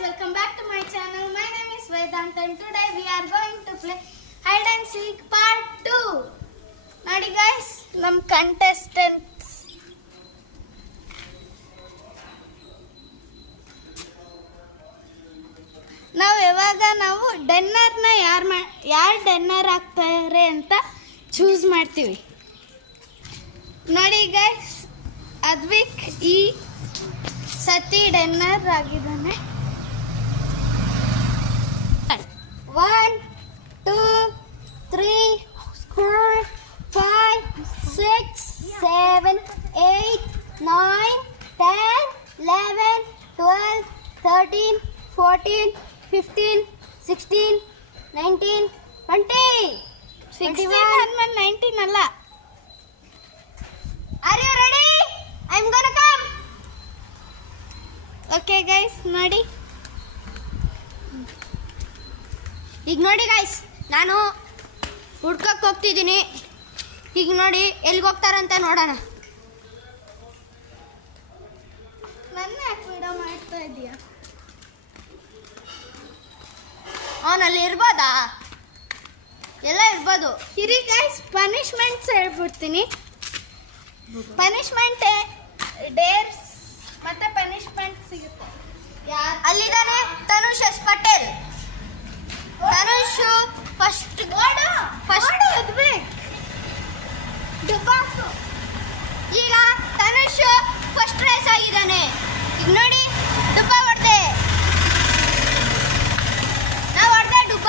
welcome back to my channel. My name is Vedant and today we are going to play hide and seek part 2. Nodi guys, nam contestants ನಾವು ಡಿನ್ನರ್ನ ಯಾರು dinner ಆಗ್ತಾರೆ ಅಂತ choose ಮಾಡ್ತೀವಿ. ನೋಡಿ guys, Advik ಈ ಸತಿ dinner ಆಗಿದ್ದಾನೆ. 1 2 3 4 5 6 7 8 9 10 11 12 13 14 15 16 19 20 21 19 ಅಲ್ಲ. Are you ready? I'm gonna come. Okay guys, ನೋಡಿ ಈಗ ನೋಡಿ ಗೈಸ್, ನಾನು ಹುಡ್ಕಕ್ಕೆ ಹೋಗ್ತಿದ್ದೀನಿ. ಈಗ ನೋಡಿ ಎಲ್ಲಿಗೆ ಹೋಗ್ತಾರಂತ ನೋಡೋಣ. ನನ್ನ ಯಾಕೆ ವಿಡಿಯೋ ಮಾಡ್ತಾ ಇದೀಯಾ? ಅವನಲ್ಲಿ ಇರ್ಬೋದಾ? ಎಲ್ಲ ಇರ್ಬೋದು. ಇರಿ ಗೈಸ್, ಪನಿಷ್ಮೆಂಟ್ಸ್ ಹೇಳ್ಬಿಡ್ತೀನಿ. ಪನಿಷ್ಮೆಂಟ್ ಡೇರ್ಸ್ ಮತ್ತೆ ಪನಿಷ್ಮೆಂಟ್ ಸಿಗುತ್ತೆ. ಅಲ್ಲಿದ್ದಾನೆ ತನುಷ್ ಎಸ್ ಪಟೇಲ್. ತನುಷ್ ಫಸ್ಟ್ ಈಗ ತನುಷ್ ಫಸ್ಟ್ ರೇಸ್ ಆಗಿದ್ದಾನೆ. ಈಗ ನೋಡಿ, ಡುಬ್ಬ ಹೊಡೆದೆ, ನಾವು ಹೊಡೆದೆ ಡುಬ್ಬ.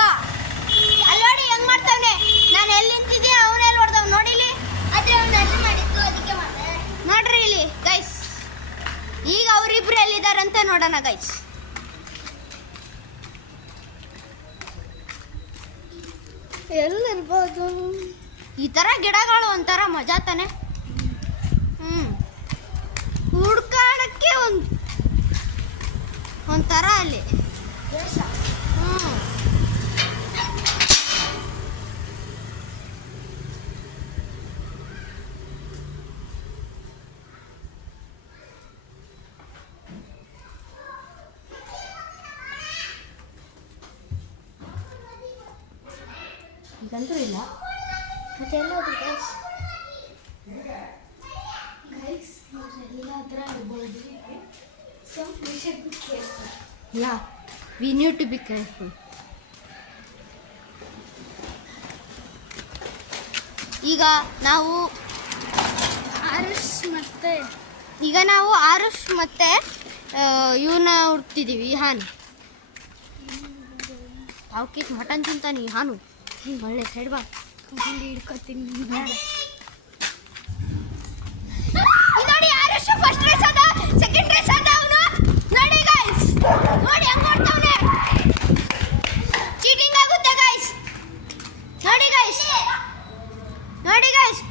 ಅಲ್ಲಿ ನೋಡಿ ಹೆಂಗ್ ಮಾಡ್ತಾವನೆ. ನಾನು ಎಲ್ಲಿ ನಿಂತಿದ್ದೆ, ಅವನೆಲ್ಲಿ ಹೊಡೆದವ್ ನೋಡಿಲಿ. ಅದೇ ಅವ್ನು ಅಲ್ಲಿ ಮಾಡಿದ್ದು, ಅದಕ್ಕೆ ಮಾಡಿದೆ ನೋಡ್ರಿ ಇಲ್ಲಿ ಗೈಸ್. ಈಗ ಅವರಿಬ್ರು ಎಲ್ಲಿದ್ದಾರಂತ ನೋಡೋಣ ಗೈಸ್. ಎಲ್ಲಿರ್ಬೋದು? ಈ ಥರ ಗಿಡಗಳು ಒಂಥರ ಮಜಾ ತಾನೆ. ಹುಡ್ಕಾಡಕ್ಕೆ ಒಂಥರ ಅಲ್ಲಿ. ಈಗಂತೂ ಇಲ್ಲ. ಮತ್ತೆ ಎಲ್ಲ ಹೋಗ್ರಿ ಗೈಸ್. ಎಲ್ಲಾದ್ರ ಇರ್ಬೋದು. So we should be careful. Yeah, we need to be careful. ಈಗ ನಾವು ಆರುಷ್ ಮತ್ತೆ ಇವನ್ನ ಹುಡ್ತಿದ್ದೀವಿ. ಹಾನು ಅವಕ್ಕೆ ಮಟನ್ ತಿಂತಾನೆ. ಹಾನು ಒಳ್ಳೆ ಸೈಡ್ ಬಾ, ಹಿಡ್ಕೊತೀನಿ. ನೋಡಿ, ಆರುಷ್ ಫಸ್ಟ್ ರೇಸ್ ಅದ, ಸೆಕೆಂಡ್ ರೇಸ್ ಅದ ಅವನು. ನೋಡಿ ಗೈಸ್, ನೋಡಿ ಹೆಂಗ್ ಮಾಡ್ತಾವನೆ. ಚೀಟಿಂಗ್ ಆಗುತ್ತೆ ಗೈಸ್. ನೋಡಿ ಗೈಸ್, ನೋಡಿ ಗೈಸ್,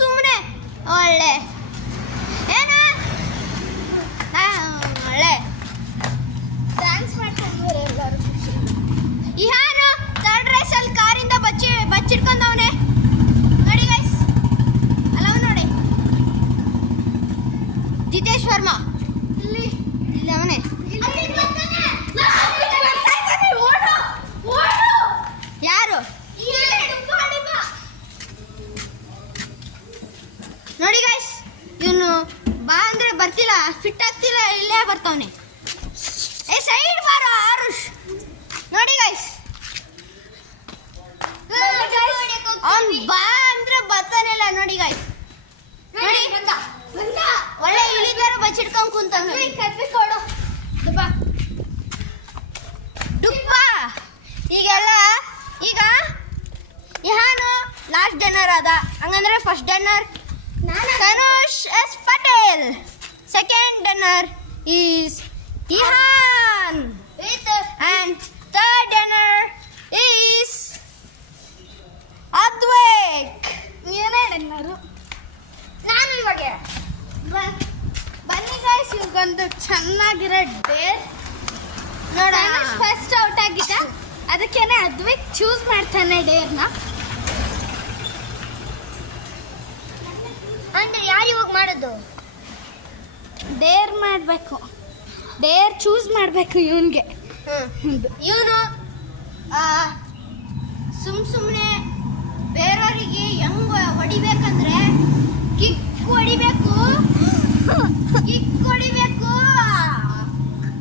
ಸುಮ್ಮನೆ ಒಳ್ಳೆ ಏನು ಒಳ್ಳೆ ಡ್ಯಾನ್ಸ್ ಮಾಡ್ತಾರೆ ಎಲ್ಲರೂ. ಈ ಹಾನು ಥರ್ಡ್ ರೇಸಲ್ಲಿ ಕಾರಿಂದ ಬಚ್ಚಿಡ್ಕೊಂಡವನೆ. ನೋಡಿ ಗೈಸ್, ಅಲ್ಲವ ನೋಡಿ ಜಿತೇಶ್ ವರ್ಮಾ ಇಲ್ಲಿ ಅವನೇ. ಯಾರು? ನೋಡಿ ಗೈಸ್, ಇವನು ಬಾ ಅಂದ್ರೆ ಬರ್ತಿಲ್ಲ, ಫಿಟ್ ಆಗ್ತಿಲ್ಲ, ಇಲ್ಲೇ ಬರ್ತಾವನೆ. ಏ ಸೈಡ್ ಬಾರೋ ಆರುಷ್. ನೋಡಿ ಗೈಸ್, ಅವ್ನು ಬಾ ಅಂದ್ರೆ ಬರ್ತಾನಿಲ್ಲ. ನೋಡಿ ಗೈಸ್, ನೋಡಿ ಒಳ್ಳೆ ಇಳಿದಾರ ಬಚ್ಚಿಡ್ಕೊಂಡ್ ಕುಂತಾನ. ಡುಬ್ಬ ಈಗೆಲ್ಲ. ಈಗ ಇಹಾನು ಲಾಸ್ಟ್ ಡಿನ್ನರ್ ಅದ. ಹಂಗಂದ್ರೆ first dinner Tanush S Patel, second dinner is Ihan, and third dinner is Advaik. ಏನೇ ಡಿನ್ನರು? ನಾನು ಇವಾಗ ಬನ್ನಿ ಗೈಸ್, ಇವಾಗೊಂದು ಚೆನ್ನಾಗಿರೋ ಡೇರ್ ನೋಡೋಣ. ಫಸ್ಟ್ ಔಟ್ ಆಗಿದ್ದ, ಅದಕ್ಕೇನೆ ಅದ್ವೈಕ್ ಚೂಸ್ ಮಾಡ್ತಾನೆ ಡೇರ್ನ. ಅಂದ್ರೆ ಯಾರು ಇವಾಗ ಮಾಡೋದು? ಡೇರ್ ಮಾಡಬೇಕು. ಡೇರ್ ಚೂಸ್ ಮಾಡಬೇಕು ಇವನಿಗೆ. ಇವನು ಸುಮ್ಮನೆ ಬೇರೆಯವರಿಗೆ ಹೆಂಗ್ ಹೊಡಿಬೇಕಂದ್ರೆ ಕಿಕ್ ಹೊಡಿಬೇಕು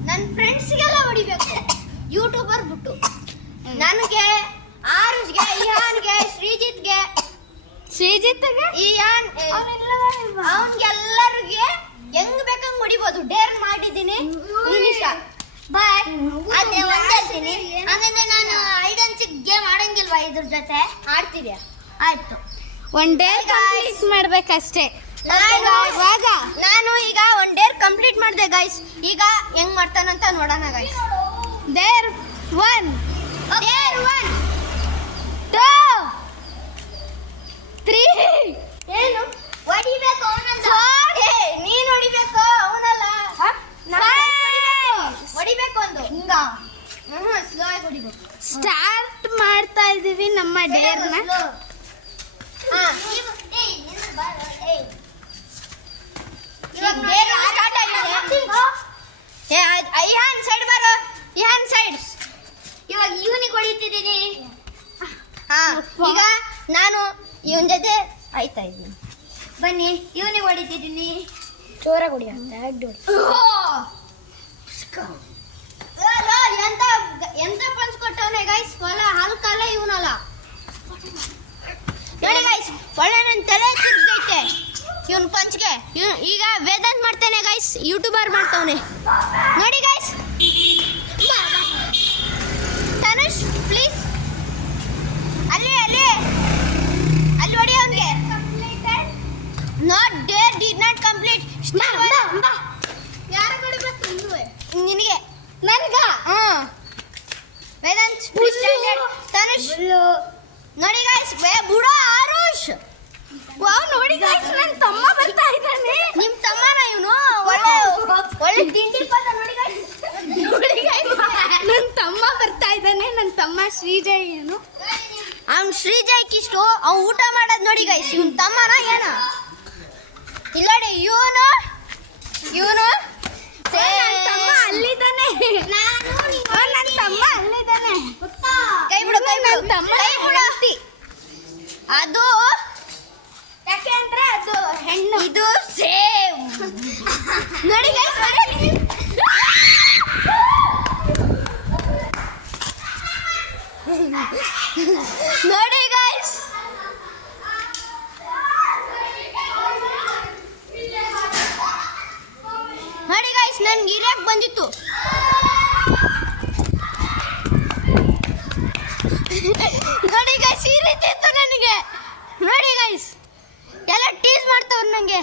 ನನ್ನ ಫ್ರೆಂಡ್ಸ್ಗೆಲ್ಲ ಹೊಡಿಬೇಕು. ಯೂಟ್ಯೂಬರ್ ಬಿಟ್ಟು ನನಗೆ ಆರುಷ್ಗೆ, ಇಹಾನ್ಗೆ, ಶ್ರೀಜಿತ್ಗೆ, ಇಹಾನ್ ಅವನ್ಗೆಲ್ಲರಿಗೆ ಹೆಂಗ್ ಬೇಕಂಗ್ ಹೊಡಿಬೋದು. ಡೇರ್ ಮಾಡಿದ್ದೀನಿ ನಿಮಿಷ. ಬಟ್ ಅದೇ ಒಂದೇಳ್ತೀನಿ, ಹಂಗಂದ್ರೆ ನಾನು ಹೈಡ್ ಅಂಡ್ ಸಿಕ್ ಗೇಮ್ ಆಡಂಗಿಲ್ವಾ ಇದ್ರ ಜೊತೆ? ಆಡ್ತೀರಾ? ಆಯ್ತು, ಒನ್ ಡೇರ್ ಕಂಪ್ಲೀಟ್ ಮಾಡ್ಬೇಕಷ್ಟೇ. ನಾನು ಈಗ ಒನ್ ಡೇರ್ ಕಂಪ್ಲೀಟ್ ಮಾಡಿದೆ ಗೈಸ್. ಈಗ ಹೆಂಗ್ ಮಾಡ್ತಾನಂತ ನೋಡೋಣ ಗೈಸ್. Deere 1, Deere 1, 2, 3. ಏನು ಹೊಡಿಬೇಕು ಅವನಂತ? ನೀನ್ ಹೊಡಿಬೇಕು ಅವನಲ್ಲ. ಹೊಡಿಬೇಕು ಒಂದು ಹಿಂಗ. ಸ್ಲೋ ಆಗಿ ಹೊಡಿಬೇಕು. ಸ್ಟಾರ್ಟ್ ಮಾಡ್ತಾ ಇದೀವಿ ನಮ್ಮ ಡೇರ್ನ. ಇಹಾನ್ ಸೈಡ್ ಬರೋ, ಇಹಾನ್ ಸೈಡ್. ಇವಾಗ ಇವನಿಗೆ ಹೊಡಿತಿದ್ದೀನಿ. ಈಗ ನಾನು ಇವನ್ ಜೊತೆ ಆಯ್ತಾ ಇದ್ದೀನಿ. ಬನ್ನಿ, ಇವನಿಗೆ ಹೊಡಿತಿದ್ದೀನಿ. ಜೋರಾಗಿ ಹೊಡಿ. ಎಂತ ಎಂತ ಪಂಚ್ ಕೊಟ್ಟವನೆ ಗೈಸ್. ಹೊಲ ಹಾಲ್ಕಲ್ಲ ಇವನಲ್ಲ ನೋಡಿ ಗೈಸ್. ಒಳ್ಳೆ ನನ್ನ ತಲೆ ತಿರ್ಗೈತೆ ಇವನ್ ಪಂಚ್ಗೆ. ಈಗ ವೇದಾಂತ್ ಮಾಡ್ತಾನೆ ಗೈಸ್, ಯೂಟ್ಯೂಬರ್ ಮಾಡ್ತಾವನೆ ನೋಡಿ ಗೈಸ್. ತನುಷ್ ಪ್ಲೀಸ್ ಅಲ್ಲಿ ಹೊಡಿ ಅವನಿಗೆ. Not Deere did not complete. ಯಾರು ಹೊಡಿಬೇಕು? ನಿನಗೆ. ನನ್ಗ ವೇದಾಂತ್ ತನುಷ್ ನೋಡಿ ಗೈಸ್. ಬುಡ ಆರುಷ್. ವಾವ್, ನೋಡಿ ಗೈಸ್, ನನ್ನ ತಮ್ಮ ಬರ್ತಾ ಇದ್ದಾನೆ. ನಿಮ್ ತಮ್ಮನ ಇವನು? ಒಳ್ಳೆ ತಿಂಡಿ ಪದ ನೋಡಿ ಗೈಸ್. ನನ್ನ ತಮ್ಮ ಬರ್ತಾ ಇದ್ದಾನೆ. ನನ್ನ ತಮ್ಮ ಶ್ರೀಜಯ್. ಏನು ಅವ್ನು ಶ್ರೀಜಯ್ಕ್ ಇಷ್ಟು ಅವ್ನು ಊಟ ಮಾಡೋದು ನೋಡಿ ಗೈಸ್. ಇವನ್ ತಮ್ಮನ ಏನ? ಇಲ್ಲ ನೋಡಿ ಇವನು ತಮ್ಮ ಅಲ್ಲಿದ್ದಾನೆ. ನನ್ನ ತಮ್ಮ ಅಲ್ಲಿದ್ದಾನೆ. ಕೈ ಬಿಡು. ತಮ್ಮ ಅದು ಯಾಕೆ ಅಂದ್ರೆ ಅದು ಹೆಣ್ಣು. ಇದು ಸೇಮ್ ನೋಡಿ ಗೈಸ್. ನೋಡಿ ಗೈಸ್, ನೋಡಿ ಗೈಸ್, ನನ್ಗೆ ಇರಕ್ ಬಂದಿತ್ತು. ನೋಡಿ ಗೈಸ್, ಈ ರೀತಿ ಇತ್ತು ನನಗೆ. ನೋಡಿ ಗೈಸ್, ಎಲ್ಲ ಟೀಸ್ ಮಾಡ್ತಾವ್ರು ನಂಗೆ.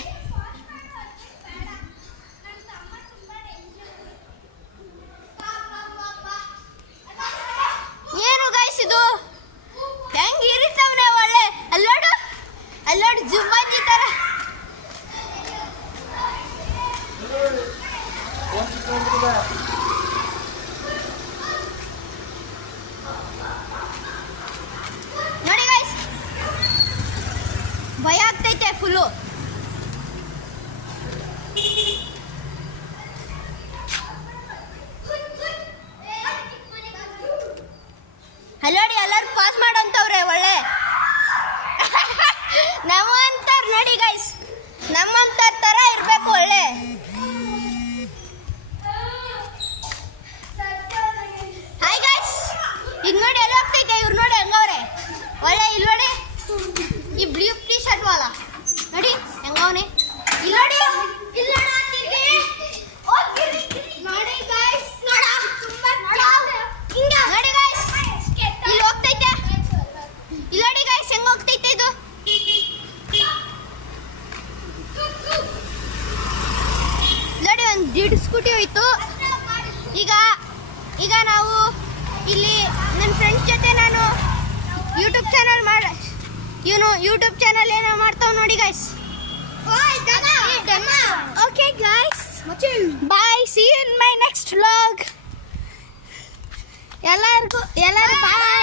ಏನು ಗೈಸ್ ಇದು ಹೆಂಗ್ ಇರಿತವನೆ ಒಳ್ಳೆ. ಅಲ್ಲೋಡು ಜುಂಬಾಂಜಿ ತರ. ನೋಡಿ ಗೈಸ್, ಭಯ ಆಗ್ತೈತೆ ಫುಲ್ಲು. ಅಲ್ಲೋಡಿ ಎಲ್ಲರೂ ಪಾಸ್ ಮಾಡೋಂತವ್ರೆ ಒಳ್ಳೆ. ನಮ್ಮಂತಾರ ನೋಡಿ ಗೈಸ್, ನಮ್ಮಂತಾರ ತರ ಇರ್ಬೇಕು ಒಳ್ಳೆ. ಹಾಯ್ ಗೈಸ್, ಈಗ ನೋಡಿ ಎಲ್ಲ ಹೋಗ್ತೈತೆ. ಇವ್ರು ನೋಡಿ ಹೆಂಗವ್ರೆ ಒಳ್ಳೆ. ಇಲ್ಲಿ ನೋಡಿ ಈ ಬ್ಲೂ ಟಿ ಶರ್ಟ್ ವಾಲ ನೋಡಿ ಹೆಂಗವನೆ. ಇಲ್ಲಿ ನೋಡಿ ನೋಡಿ ಗೈಸ್, ನೋಡಿ ಗೈಸ್, ಇಲ್ಲಿ ಹೋಗ್ತೈತೆ. ಇಲ್ಲಿ ನೋಡಿ ಗೈಸ್ ಹೆಂಗ್ ಹೋಗ್ತೈತೆ ಇದು. ನೋಡಿ ಒಂದು ದಿಡ್ ಸ್ಕೂಟಿ ಹೋಯ್ತು. ಈಗ ನಾವು ಇಲ್ಲಿ ನನ್ನ ಫ್ರೆಂಡ್ಸ್ ಜೊತೆ ನಾನು ಯೂಟ್ಯೂಬ್ ಚಾನಲ್ ಏನೋ ಮಾಡ್ತಾವ್ ನೋಡಿ guys. Okay guys, bye, see you in my next vlog. ಎಲ್ಲರೂ bye.